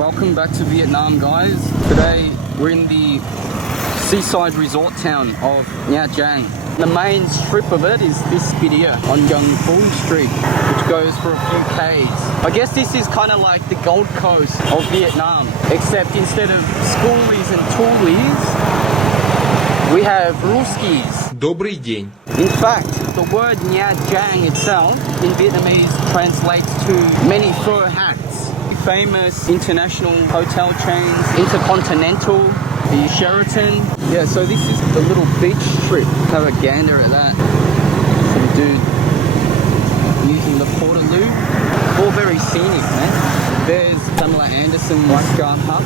Welcome back to Vietnam, guys. Today we're in the seaside resort town of Nha Trang. The main strip of it is this bit here on Young Bull Street, which goes for a few Ks. I guess this is kind of like the Gold Coast of Vietnam, except instead of schoolies and toolies, we have Ruskis. Добрый день. In fact, the word Nha Trang itself in Vietnamese translates to many fur hats. Famous international hotel chains, Intercontinental, the Sheraton. Yeah, so this is the little beach strip. Have a gander at that. Some dude using the Portaloo. All very scenic, man. There's Pamela Anderson lifeguard hut.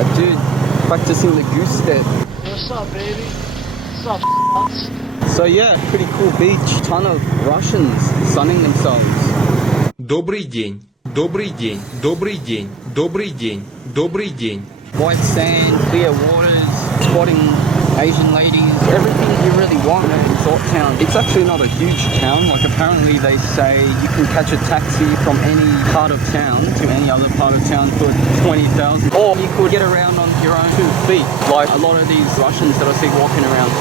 A dude practicing the goose step. What's up, baby? What's up, So yeah, pretty cool beach. Ton of Russians sunning themselves. Добрый день. Добрый день. Добрый день. Добрый день. Добрый день. White sand, clear waters, spotting Asian ladies, everything you really want in a resort town. It's actually not a huge town. Like apparently they say you can catch a taxi from any part of town to any other part of town for 20,000. Or you could get around on your own 2 feet. Like a lot of these Russians that I see walking around.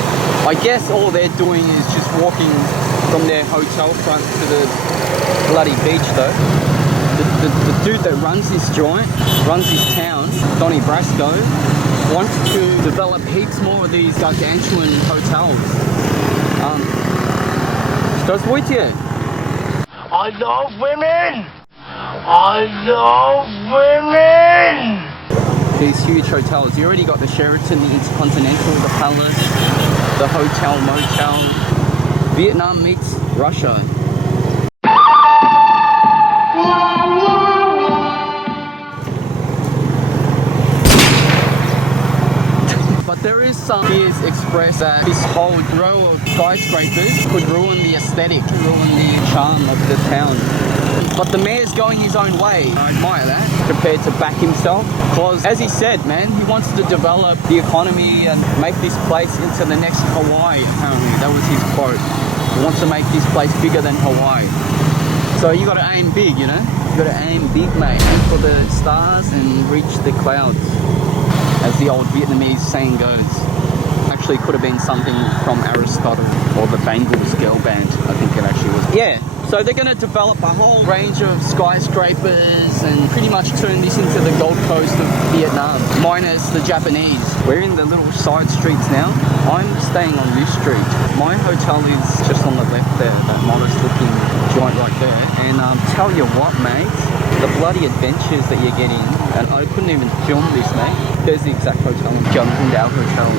I guess all they're doing is just walking from their hotel front to the bloody beach though. The dude that runs this joint, runs this town, Donnie Brasco, wants to develop heaps more of these gargantuan hotels. Что случилось? I love women! I love women! These huge hotels. You already got the Sheraton, the Intercontinental, the Palace, the Hotel Motel. Vietnam meets Russia. There is some fears expressed that this whole row of skyscrapers could ruin the aesthetic, ruin the charm of the town. But the mayor's going his own way. I admire that. Prepared to back himself. Because as he said, man, he wants to develop the economy and make this place into the next Hawaii, apparently. That was his quote. He wants to make this place bigger than Hawaii. So you gotta aim big, you know? You gotta aim big, mate. Aim for the stars and reach the clouds, as the old Vietnamese saying goes. Actually could have been something from Aristotle or the Bangles girl band, I think it actually was. Yeah, so they're going to develop a whole range of skyscrapers and pretty much turn this into the Gold Coast of Vietnam, minus the Japanese. We're in the little side streets now. I'm staying on this street. My hotel is just on the left there, that modest looking joint right there. And tell you what, mate, the bloody adventures that you're getting, and I couldn't even film this, mate. There's the exact hotel, Jungkook Hotel.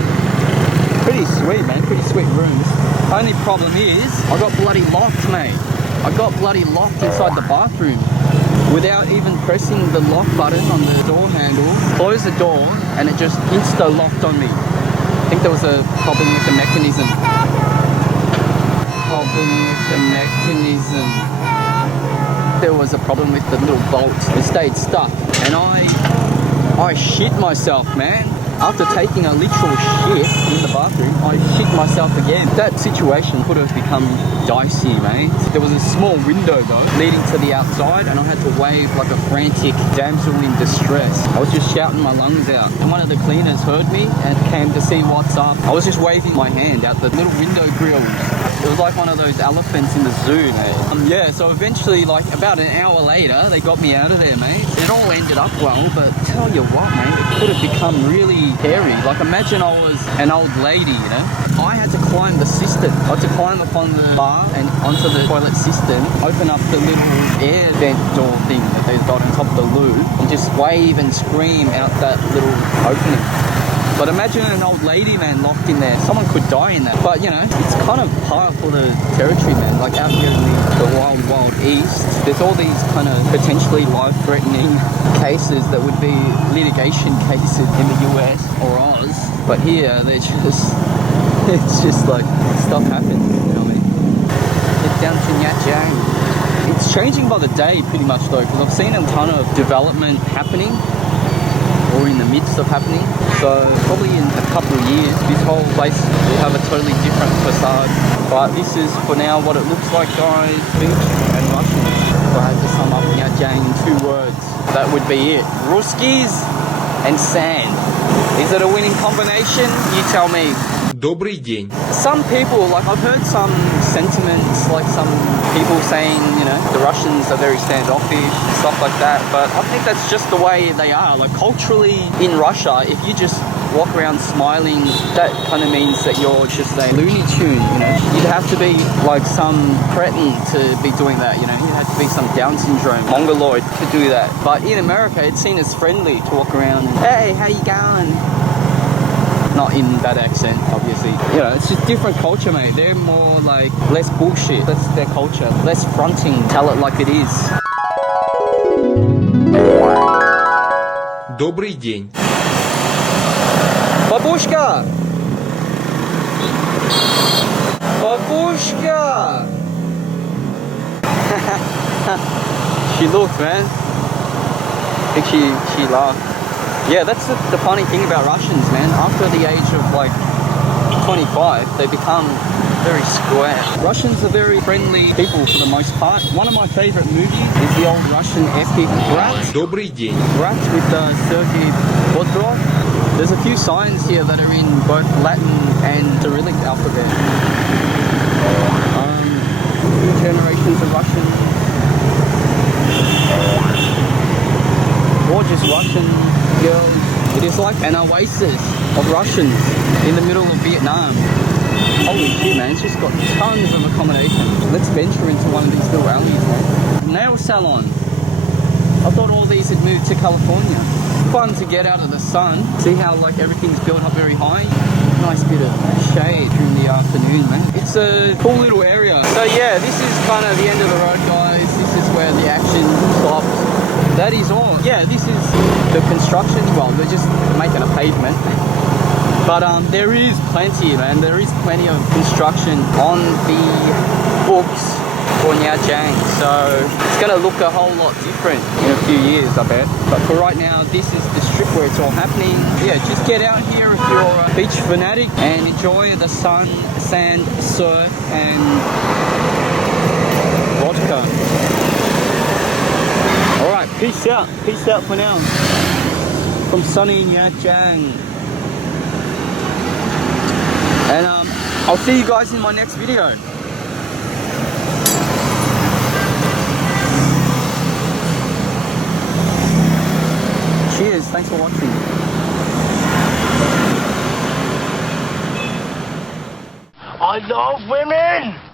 Pretty sweet, man, pretty sweet rooms. Only problem is, I got bloody locked, mate. I got bloody locked inside the bathroom without even pressing the lock button on the door handle. Closed the door and it just insta-locked on me. I think there was a problem with the mechanism. There was a problem with the little bolt. It stayed stuck. And I shit myself, man. After taking a literal shit in the bathroom, I shit myself again. That situation could have become dicey, mate. There was a small window though, leading to the outside, and I had to wave like a frantic damsel in distress. I was just shouting my lungs out. And one of the cleaners heard me and came to see what's up. I was just waving my hand out the little window grills. It was like one of those elephants in the zoo, mate. Yeah, so eventually, like about an hour later, they got me out of there, mate. It all ended up well, but tell you what, mate, it could have become really hairy. Like imagine I was an old lady, you know? I had to climb the cistern. I had to climb up on the bar and onto the toilet cistern, open up the little air vent door thing that they've got on top of the loo, and just wave and scream out that little opening. But imagine an old lady, man, locked in there. Someone could die in that. But, you know, it's kind of par for the territory, man. Like out here in the wild, wild east, there's all these kind of potentially life-threatening cases that would be litigation cases in the US or Oz. But here, they're just, it's just like, stuff happens, you know what I mean? Get down to Nha Trang. It's changing by the day pretty much though, because I've seen a ton of development happening, or in the midst of happening. So probably in a couple of years, this whole place will have a totally different facade. But this is for now what it looks like, guys. Beach and Russian. If I had to sum up Nha Trang in 2 words, That would be it. Ruskies and sand. Is it a winning combination? You tell me. Добрый день. Some people, like I've heard some sentiments, like some people saying, you know, the Russians are very standoffish, stuff like that. But I think that's just the way they are. Like culturally in Russia, if you just walk around smiling, that kind of means that you're just a Looney Tune, you know. You'd have to be like some cretin to be doing that, you know. You'd have to be some Down syndrome, mongoloid to do that. But in America, it's seen as friendly to walk around and, hey, how you going? Not in that accent, obviously. You know, it's just different culture, mate. They're more like less bullshit. That's their culture. Less fronting. Tell it like it is. Добрый день. Babushka! Babushka! She looked, man. I think she laughed. Yeah, that's the funny thing about Russians, man. After the age of like 25, they become very square. Russians are very friendly people for the most part. One of my favorite movies is the old Russian epic Brat. Добрый день. Brat with Sergei Bodrov. There's a few signs here that are in both Latin and Cyrillic alphabet. New generations of Russians. Gorgeous Russian girls. It is like an oasis of Russians in the middle of Vietnam. Holy shit, man, it's just got tons of accommodation. Let's venture into one of these little alleys, man. Nail salon. I thought all these had moved to California. Fun to get out of the sun. See how like everything's built up very high. Nice bit of shade during the afternoon, man. It's a cool little area. So yeah, this is kind of the end of the road, guys. This is where the action stops. That is all. Yeah, this is the construction. Well, they're just making a pavement. But there is plenty, man. There is plenty of construction on the books for Nha Trang. So it's going to look a whole lot different in a few years, I bet. But for right now, this is the strip where it's all happening. Yeah, just get out here if you're a beach fanatic and enjoy the sun, sand, surf, and vodka. Alright, peace out. Peace out for now. From sunny Nha Trang. And I'll see you guys in my next video. Cheers, thanks for watching. I love women!